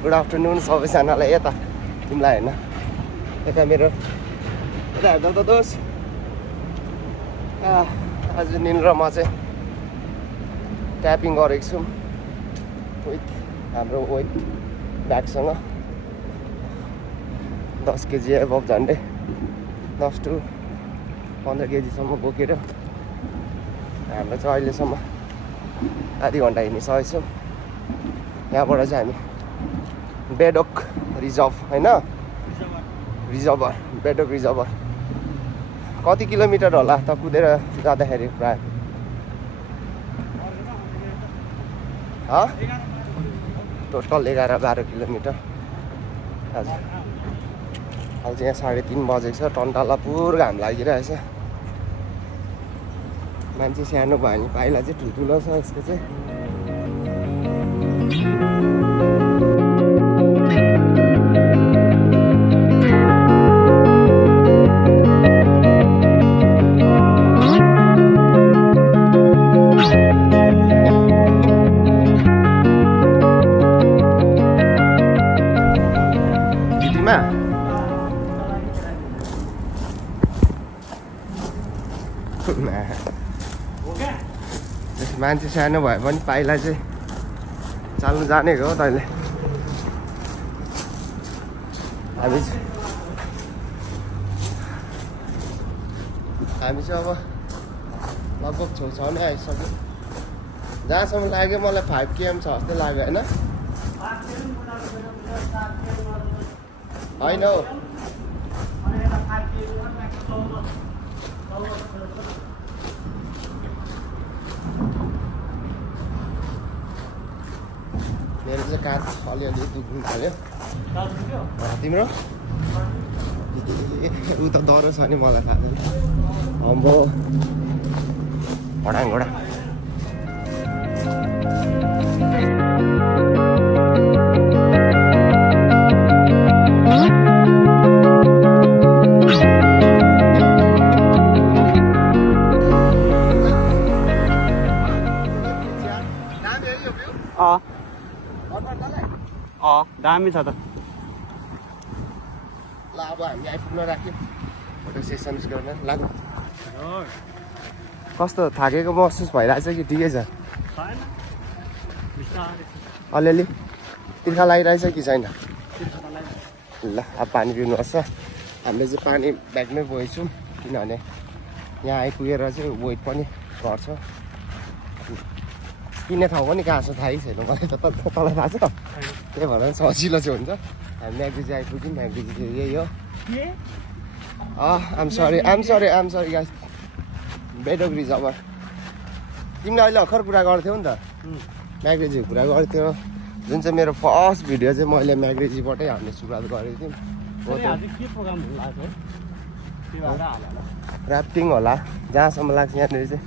Good afternoon सबैजनालाई। यता तिमीलाई होइन, यता मेरो यता हेर्दा त दोस्त। आज निन्द्रमा चाहिँ ट्यापिङ गरेको छु विथ हाम्रो वेट ब्यागसँग 10 केजी एबभ झन्डै 10 to 15 केजीसम्म बोकेर हाम्रो चाहिँ अहिलेसम्म आधी घन्टा हिँडिसकेको छौँ। यहाँबाट चाहिँ हामी बेडोक रिजर्भ होइन, रिजर्भर बेडोक रिजर्भर कति किलोमिटर होला त कुदेर जाँदाखेरि प्राय? Total 11-12 kilometre. हजुर अहिले चाहिँ यहाँ 3:30 बजेको छ। टन्टाला पुर घाम लागिरहेछ। मान्छे सानो भयो भने पाइला चाहिँ ठुल्ठुलो छ यसको चाहिँ। मान्छे सानो भए पनि पाइला चाहिँ चाल्नु जानेको हो तैँले। हामी चाहिँ अब लगभग छेउछाउमै आइसक्यो। जहाँसम्म लाग्यो मलाई 5 km छ जस्तै लाग्यो होइन? होइन हौ, मेरो चाहिँ काँध अलिअलि दुख्नु थाल्यो। तिम्रो ऊ त डह्रो छ नि, मलाई थाहा छैन। अम्बो घोडा घोडा दामी छ त। ल अब हामी आइपुग्न राख्यौँ फोटो सेसन्स गर्न लाग्नु। कस्तो थाकेको महसुस भइरहेछ कि ठिकै छ? अलिअलि तिर्खा लागिरहेछ कि छैन? ल अब पानी पिउनुहोस्। हामीले चाहिँ पानी ब्यागमै बोकेछौँ किनभने यहाँ आइपुगेर चाहिँ वेट पनि घट्छ। किन्ने ठाउँ पनि कहाँ छ थाहै छैन मलाई त। तँलाई थाहा छ? त्यही भएर सजिलो चाहिँ हुन्छ। हामी म्याग्रिजी आइपुग्यौँ। म्याग्रिजी चाहिँ यही हो। आम सरी गाइस। बेडोक रिजर्भर। तिमीले अहिले भर्खर कुरा गर्थ्यौ नि त, म्याग्रिजीको कुरा गर्थ्यौ। जुन चाहिँ मेरो फर्स्ट भिडियो चाहिँ मैले म्याग्रिजीबाटै हाल्ने सुरुवात गरेको थिएँ। ऱ्याफ्टिङ होला जहाँसम्म लाग्छ। यहाँनिर चाहिँ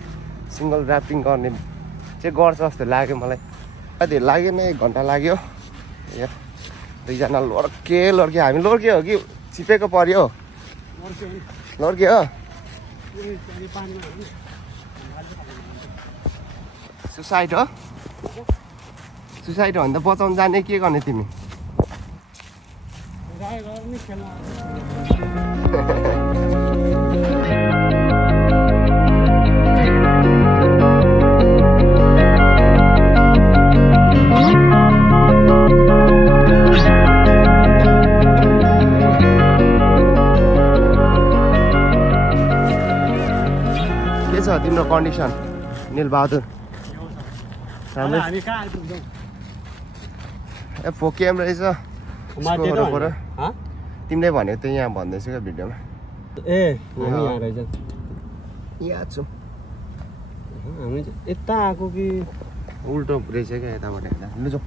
सिङ्गल ऱ्याफ्टिङ गर्ने चाहिँ गर्छ जस्तो लाग्यो मलाई। धेरै लागेन, 1 घन्टा लाग्यो। यो दुईजना लड्के हामी लड्के हो कि चिपेको पर्यो? लड्के हो। सुसाइड हो? सुसाइड हो भने त बचाउनु जाने के गर्ने तिमी? तिम्रो कन्डिसन निलबहादुर? ए फोकेम रहेछ तिमीले भनेको त यहाँ भन्दैछु क्या भिडियोमा। ए यहाँ रहेछ। यहाँ छु। हामी यता आएको कि उल्टो रहेछ क्या यताबाट हेर्दा। लु जाउँ।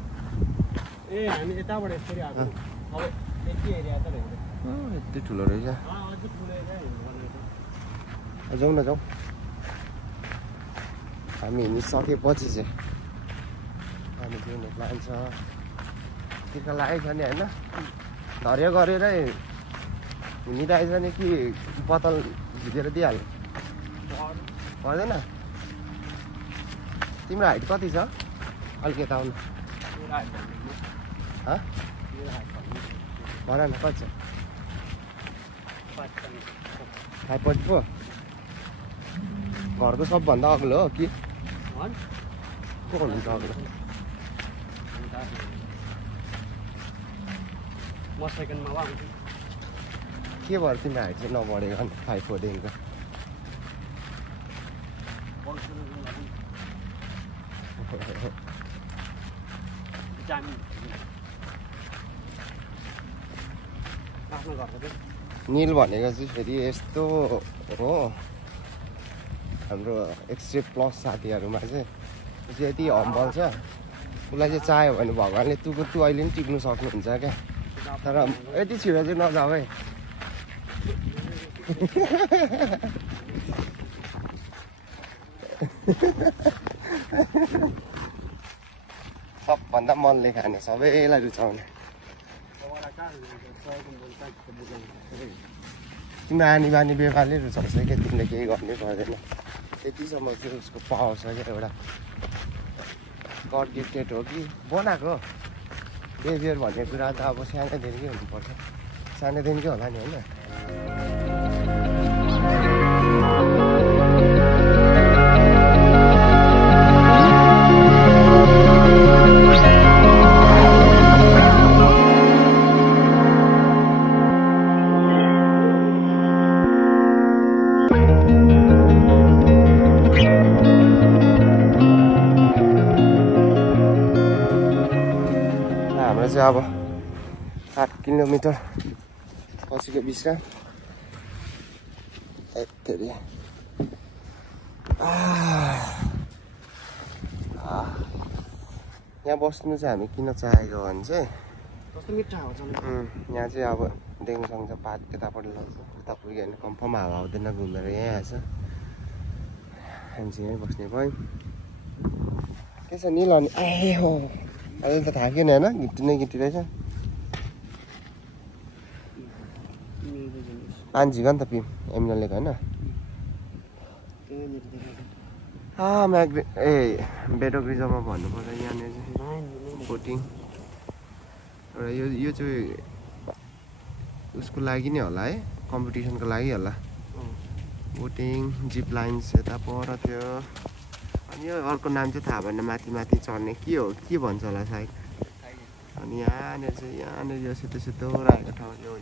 ए हामी यताबाट यसरी आएको। अब यति एरिया त रहेछ। यति ठुलो रहेछ। जाउँ न जाउँ। हामी हिँडिसकेपछि चाहिँ हामी पिउने प्लान छ। तिर्खा लागेको छ नि होइन? धैर्य गरेरै हिँडिरहेछ नि कि बोतल झिकेर दिइहाल्यो? पर्दैन? तिम्रो हाइट कति छ? अलिक यता आउनु। भन न कति छ 544 घरको सबभन्दा अग्लो हो कि को हुनुहुन्छ अग्लो म सेकेन्डमा वा के भएर तिम्रो हाइट चाहिँ नबढेको अन्त 5'4" देखिको आफ्नो घरको चाहिँ निल भनेको चाहिँ फेरि यस्तो हो हाम्रो एक्सरे प्लस साथीहरूमा चाहिँ यति हम्बल छ उसलाई चाहिँ चाह्यो भने भगवान्ले तँ अहिले पनि टिक्नु सक्नुहुन्छ क्या तर यति छिटो चाहिँ नजाऊ है सबभन्दा मनले खाने सबैलाई रुचाउने तिम्रो आनी बानी बेकारले रुचाउँछ क्या तिमीले केही गर्नै पर्दैन त्यतिसम्म चाहिँ उसको पावर छ क्या एउटा गड गिफ्टेड हो कि बनाएको बिहेभियर भन्ने कुरा त अब सानैदेखिकै हुनुपर्छ सानैदेखिकै होला नि होइन अब 8 किलोमिटर पछिको विश्राम यत्तरी यहाँ बस्नु चाहिँ हामी किन चाहेको भने चाहिँ कस्तो मिठो हावा छ यहाँ चाहिँ अब देख्न सक्छ पात यतापट्टि लाग्छ उता पुग्यो भने कन्फर्म हावा आउँदैन घुमेर यहीँ आएछ हामी चाहिँ यहीँ बस्ने भयो के छ निल अनि ए हो अहिले त थाहा नि होइन गिट्टी नै गिट्टी रहेछ आन्जीको नि त पिम एमिनलेको होइन म्याग्रे ए बेडोग्रिजममा भन्नुपर्दा यहाँनिर चाहिँ बोटिङ एउटा यो चाहिँ उसको लागि नै होला है कम्पिटिसनको लागि होला बोटिङ जिप लाइन्स यता पर थियो अनि यो अर्को नाम चाहिँ थाहा भएन माथि माथि चढ्ने के हो के भन्छ होला सायद अनि यहाँनिर चाहिँ यहाँनिर यो सेतो सेतो राखेको ठाउँ यो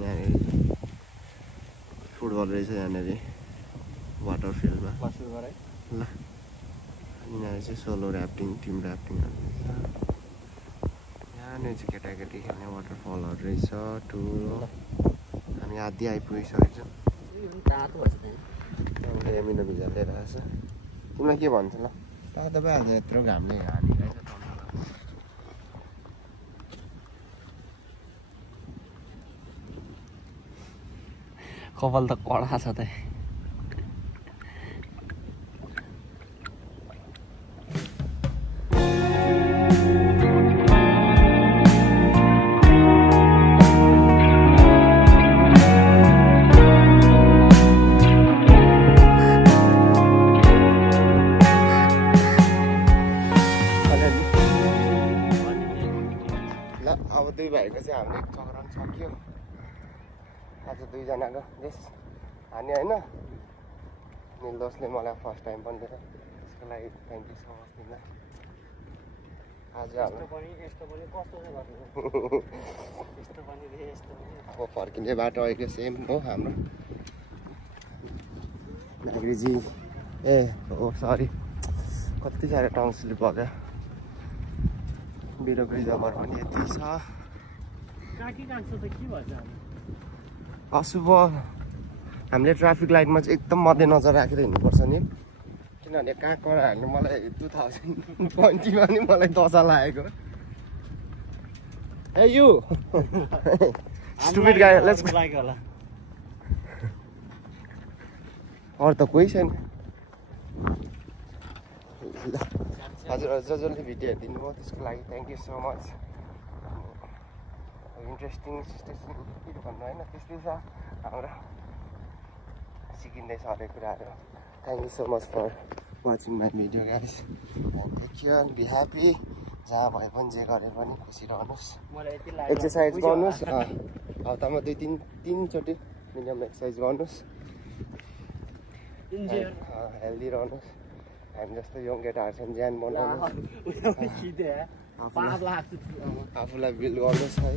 यहाँनिर फुटबल रहेछ यहाँनिर वाटर फिल्डमा ल यहाँनिर चाहिँ सोलो ऱ्याफ्टिङ टिम ऱ्याफ्टिङहरू रहेछ यहाँनिर चाहिँ केटाकेटी खेल्ने वाटरफलहरू रहेछ ठुलो हामी आधी आइपुगिसकेको छौँ एमिनो भिजा लिएर आएछ तिमीलाई के भन्छ ल तातो भइहाल्छ यत्रो घामले हानिरहेछ कपाल त कडा छ त अब दुई भाइको चाहिँ हाम्रो एक चक्रण सक्यो आज दुईजनाको बेस हाने होइन निर्दोषले मलाई फर्स्ट टाइम पनि दिएर त्यसको लागि थ्याङ्क यू सो मच तिमीलाई आज अब फर्किने बाटो आएको सेम हो हाम्रो नागरीजी ए हो सरी कति साह्रो टङ स्लिप भयो बेडोग्रिजममा पनि यति छ अशुभ हामीले ट्राफिक लाइटमा चाहिँ एकदम मध्यनजर राखेर हिँड्नुपर्छ नि किनभने कहाँबाट हाल्नु मलाई 2020मा नि मलाई दशा लागेको ए यु स्टुपिड गाई लेट्स होला अरू त कोही छैन हजुर जसले भिडियो हेरिदिनु भयो त्यसको लागि thank you so much interesting station के भन्नु होइन त्यस्तै छ हाम्रो सिकिँदैछ हरेक कुराहरू thank you so much for watching my video guys take care be happy जहाँ भए पनि जे गरे पनि खुसी रहनुहोस् मलाई यति लाग्यो एक्सर्साइज गर्नुहोस् हप्तामा 2-3 चोटि मिनिमम एक्सर्साइज गर्नुहोस् हेल्दी रहनुहोस् हामी जस्तो यङ केटाहरू छन् ज्यान बनाउनुहोस् आफूलाई बिल्ड गर्नुहोस् है